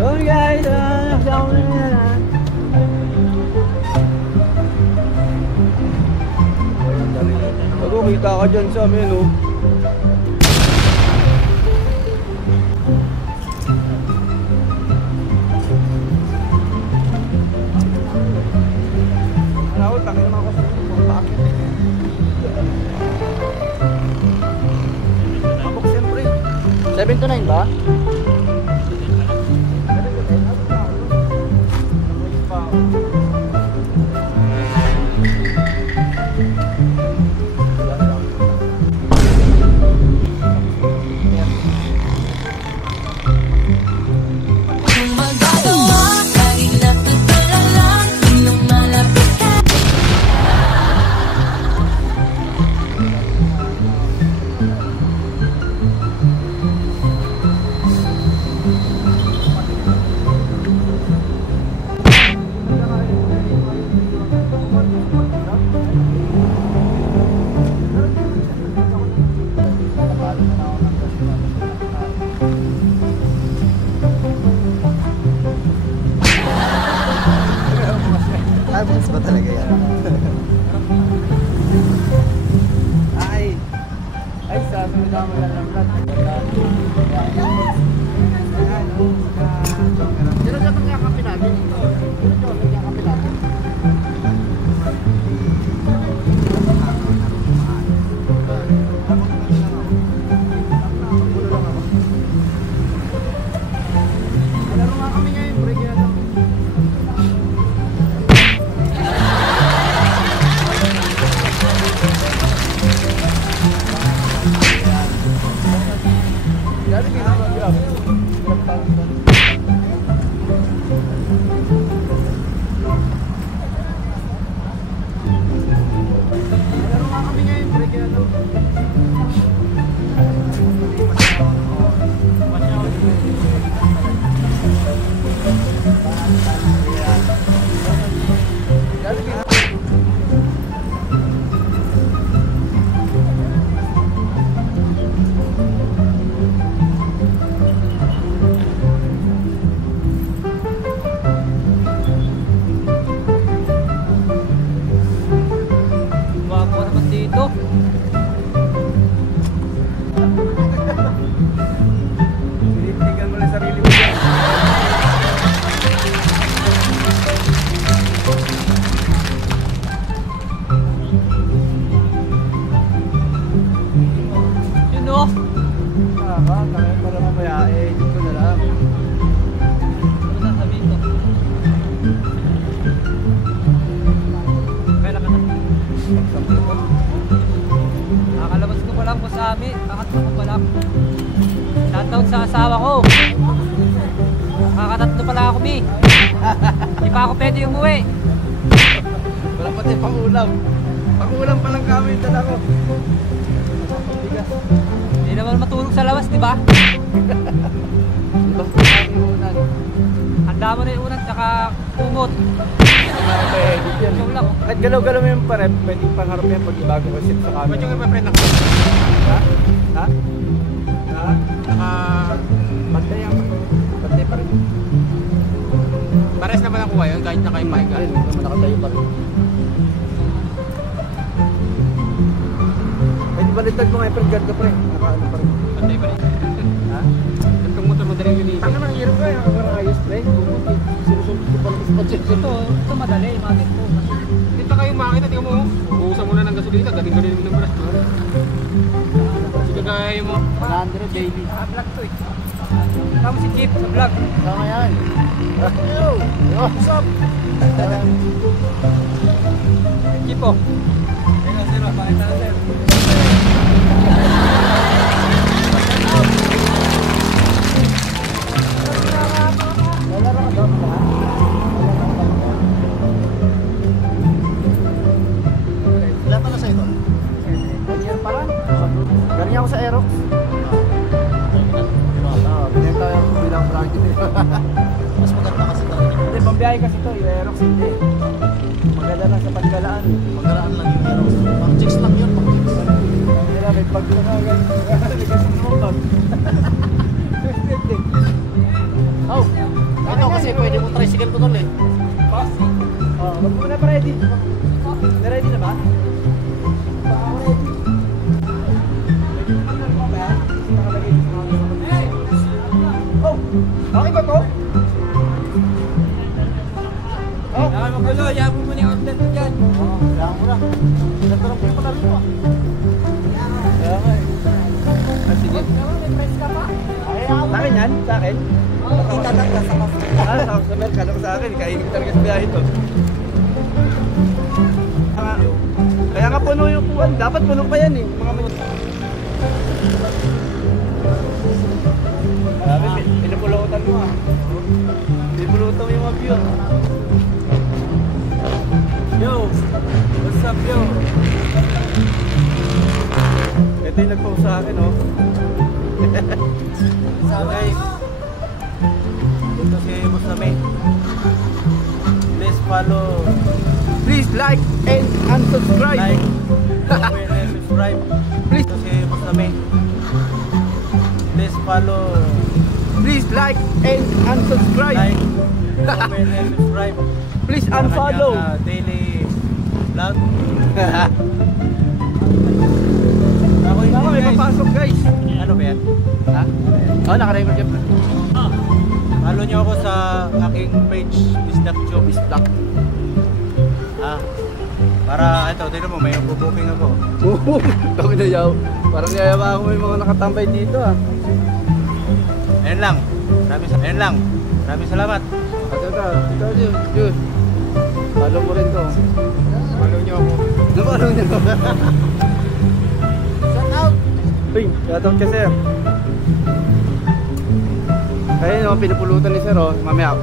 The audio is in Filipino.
So guys, nakasama na yan ha. Bago kita ka dyan sa amin oh. Ako, takin naman ako sa bakit. Mabok siyempre. 7 to 9 ba? Abs ba talaga yan? Ay, sasunod ako lang ng vlog. Sino ka itong kakapin natin? Para mamaya edit ko na lang. Ano sasabihin to? Kaya ka na. Nakakalabas ko pa lang po sa amin. Kakatlo ko pa lang. Shoutout sa asawa ko. Kakatatlo pala ako, Mi. Hindi pa ako pwede umuwi. Wala pati pangulam. Pangulam pa lang kami yung dala ko. Hindi naman matulog sa labas, di ba? Handa mo na yung unan, tsaka kumot. Kahit galaw-galaw mo yung parep, pwedeng pangharap yan pag ibago ko sit sa camera. Ba't yung ipaprend ako? Ha? Ha? Ha? Bantay yan. Pantay pa rin. Pares naman nakuha yun kahit naka-impahiga. Ayun, naman nakatayo pa rin. Pwede balitad mo nga yung ganito pre. Nakaano pa rin. Bantay pa rin. Ha? At kung motor mo din yung linis. Tanga nang hirap ko yung parang ayos pre. Sinusunod ko pa rin sa budget. Ito madali, makit po. Hindi pa kayo makita, tingnan mo. Uusan mo na ng gasolina, galing-galing mo ng bras. Sige kaya mo. 100 daily. Vlog to eh. Tama si Chip sa vlog. Tama yan. Yo! What's up? Chip po. Ikaw sir, pakita na sir. Lalaro ka doon ba? Wala pala sa ito? 1 year pa lang. Galing ako sa Aerox. Binenta yung bilang bracket eh. Mas maganda kasi ito. Hindi, pambiyahe kasi ito. Yung Aerox hindi. Maganda lang sa paggalaan. Paggalaan lang yung Aerox. Pang chicks lang yun. Pang chicks lang. Kaya may paggalaan. Nagkasin mo pag. Oh! Okay ba to? Oh, Kaya magulo, hayaan mo muna yung order ko dyan. kaya mo na. Nagtarap ko pa na rin mo. Kaya nga eh. Ah, sige. May price ka pa? Sa akin yan? Sa akin? Kita lang ka sa customer. Sa customer, kala ko sa akin. Kainin talaga sa biyahe to. Kaya nga puno yung kuwan. Dapat puno pa yan eh. Mga Sabi, pinupulutan mo ah. Pinupulutan mo yung mga view. Yo, what's up yo? Ito yung nagpo sa akin oh. So guys, ito si Musame. Please follow, Please like and unsubscribe. like, comment, and subscribe. Please. Ito si Musame. Please follow, Please like and unsubscribe. like, comment, and subscribe. Please Sa unfollow. kanyang, daily vlog. Ako Ako yun may guys. papasok guys. Ano ba yan? Ha? Oh, naka-record yan. Follow nyo ako sa aking page, Bisdak Joe. Bisdak. Para ito, tignan mo, may booking ako. Kami na yaw. Parang yayawa ako may mga nakatambay dito ah. Ayun lang. Maraming salamat. Ikaw yun. Follow mo rin to. Follow nyo ako. Follow niyo. Shout out! Uy, shoutout ka sir. Ayun o, pinupulutan ni sir o. Mamaya.